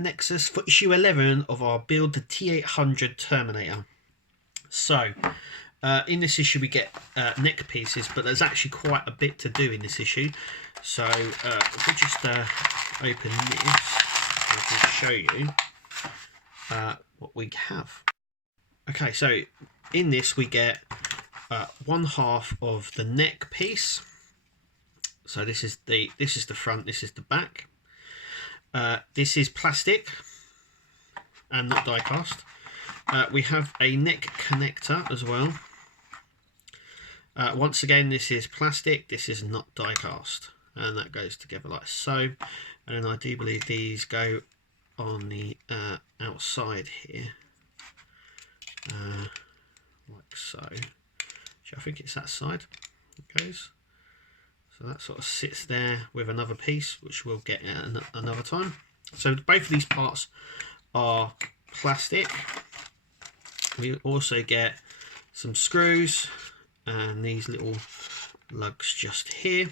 Nexus for issue 11 of our Build the T800 Terminator. So, in this issue we get neck pieces, but there's actually quite a bit to do in this issue. So, if we just open this, I can show you what we have. Okay, so in this we get one half of the neck piece. So this is the front, this is the back. This is plastic and not die cast. We have a neck connector as well. Once again, this is plastic, this is not die cast, and that goes together like so. And then I do believe these go on the outside here, like so. I think it's that side it goes. So that sort of sits there with another piece, which we'll get at another time. So both of these parts are plastic. We also get some screws and these little lugs just here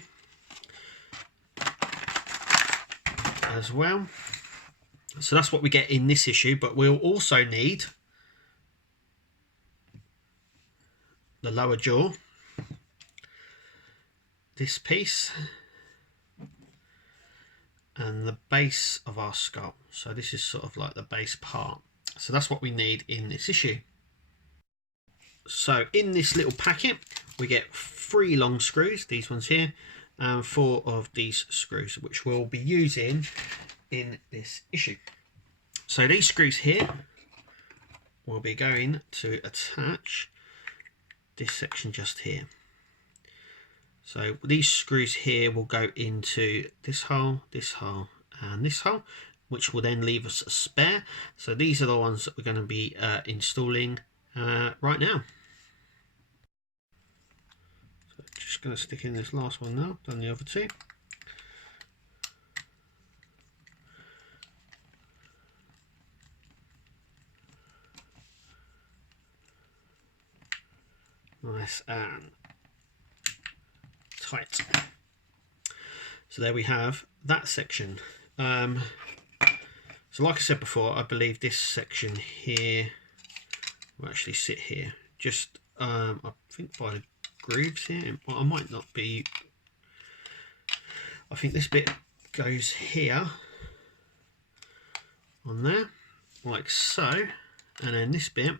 as well. So that's what we get in this issue, but we'll also need the lower jaw, this piece, and the base of our skull. So this is sort of like the base part. So that's what we need in this issue. So in this little packet we get 3 long screws, these ones here, and 4 of these screws, which we'll be using in this issue. So these screws here will be going to attach this section just here. So these screws here will go into this hole, and this hole, which will then leave us a spare. So these are the ones that we're going to be installing right now. So just going to stick in this last one now, done the other 2. Nice and tight. So there we have that section. So like I said before, I believe this section here will actually sit here. Just I think by the grooves here. Well, I might not be. I think this bit goes here on there, like so, and then this bit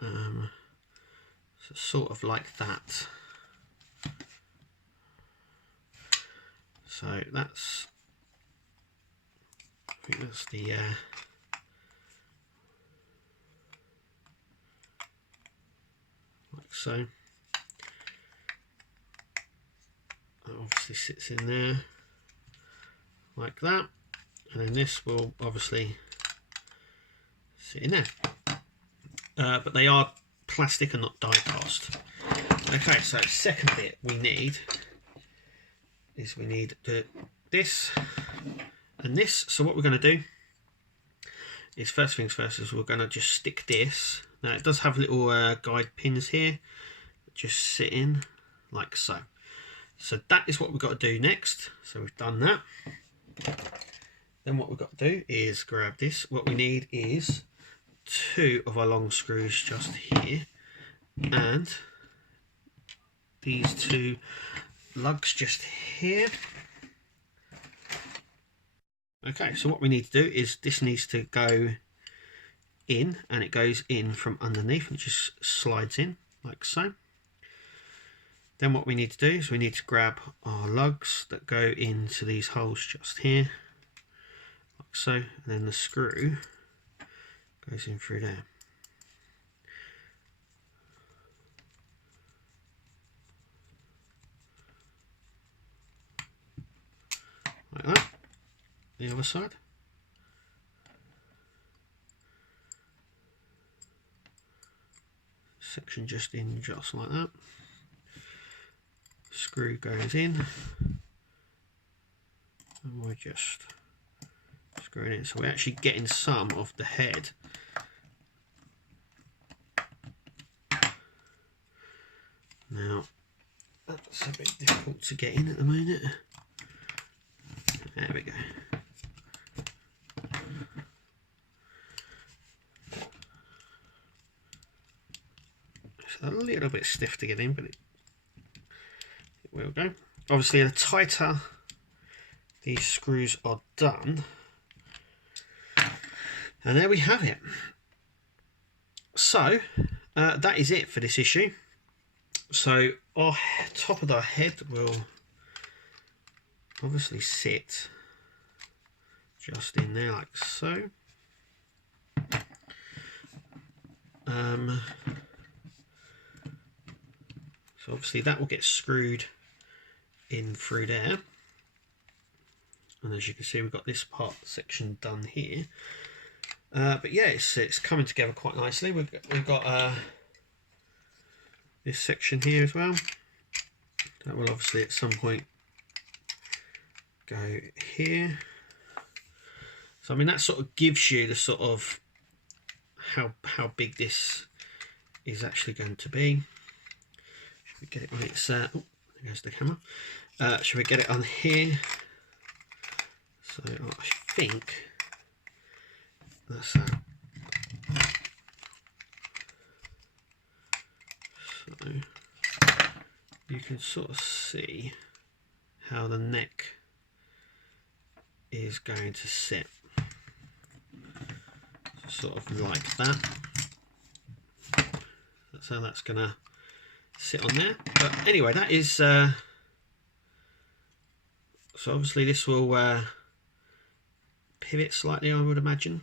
so sort of like that. So that's, I think that's the like so. That obviously sits in there like that, and then this will obviously sit in there. But they are plastic and not die cast. Okay, so second bit we need is we need this and this. So what we're going to do is, first things first, is we're going to just stick this. Now it does have little guide pins here that just sit in like so. So that is what we've got to do next. So we've done that. Then what we've got to do is grab this. What we need is 2 of our long screws just here, and these 2 lugs just here. Okay, so what we need to do is this needs to go in, and it goes in from underneath and it just slides in like so. Then what we need to do is we need to grab our lugs that go into these holes just here like so, and then the screw goes in through there. Like that. The other side. Section just in just like that. Screw goes in. And we're just screwing it. So we're actually getting some of the head. Now, that's a bit difficult to get in at the moment. There we go. It's a little bit stiff to get in, but it will go. Obviously, the tighter these screws are done. And there we have it. So, that is it for this issue. So, our top of our head will obviously sit just in there like so. So obviously that will get screwed in through there. And as you can see, we've got this part section done here. But yeah, it's coming together quite nicely. We've got this section here as well. That will obviously at some point go here. So I mean that sort of gives you the sort of how big this is actually going to be. Should we get it on its oh, there goes the camera. Should we get it on here? So I think that's that. So you can sort of see how the neck is going to sit. Sort of like that. That's how that's going to sit on there. But anyway, that is so obviously this will pivot slightly, I would imagine,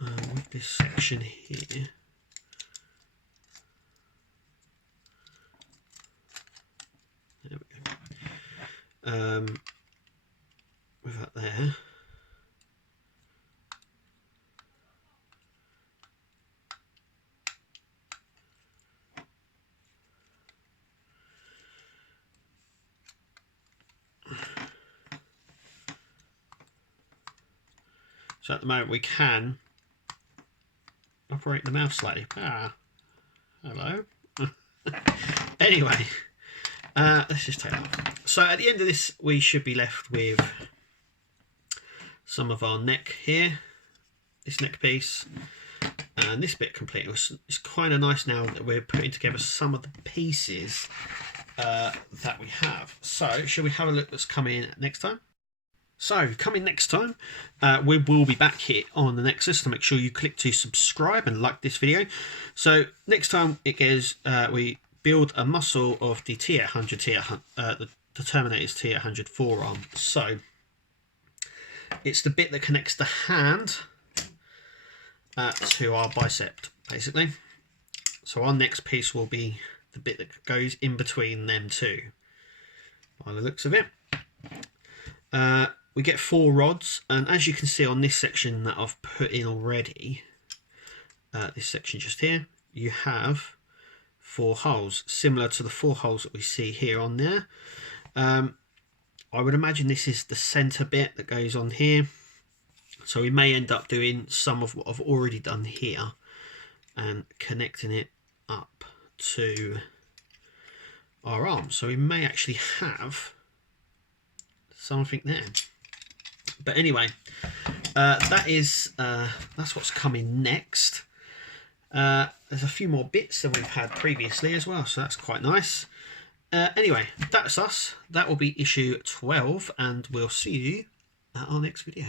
with this section here. There we go. With that there. So at the moment we can operate the mouse slightly. Ah, hello. Anyway, let's just take it off. So at the end of this, we should be left with some of our neck here, this neck piece, and this bit complete. It's kind of nice now that we're putting together some of the pieces that we have. So shall we have a look what's coming next time? So coming next time, we will be back here on the Nexus, so make sure you click to subscribe and like this video. So next time it goes, we build a muscle of the T800, the Terminator's T800 forearm. So it's the bit that connects the hand to our bicep, basically. So our next piece will be the bit that goes in between them two, by the looks of it. We get 4 rods, and as you can see on this section that I've put in already, this section just here, you have 4 holes, similar to the 4 holes that we see here on there. I would imagine this is the centre bit that goes on here, so we may end up doing some of what I've already done here and connecting it up to our arm. So we may actually have something there. But anyway, that's what's coming next. There's a few more bits than we've had previously as well, so that's quite nice. Anyway, that's us. That will be issue 12, and we'll see you at our next video.